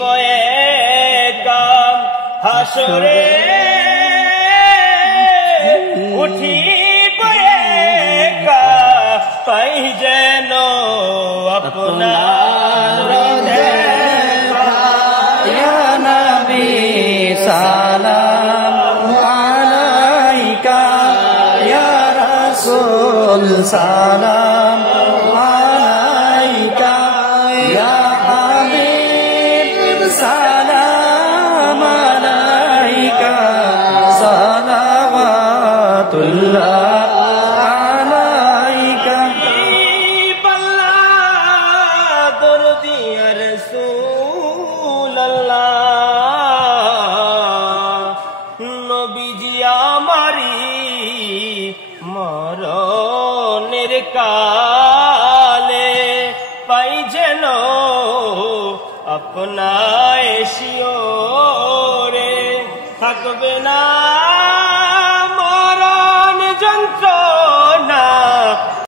বয়ে কাম হাসরে উঠি বয়ে কা পাই যেন আপনার দেখা ইয়া নবী সালাম আলাইকা ইয়া রাসূল সালাম আলাইকা ইয়া হাবিব সালাম আলাইকা সালাওয়াতুল্লাহ আলাইকা বল্লা দরদি ইয়া রাসূলুল্লাহ নবীজি আমারি মরণের কালে পাই যেন আপনায় শিওরে থাকবে না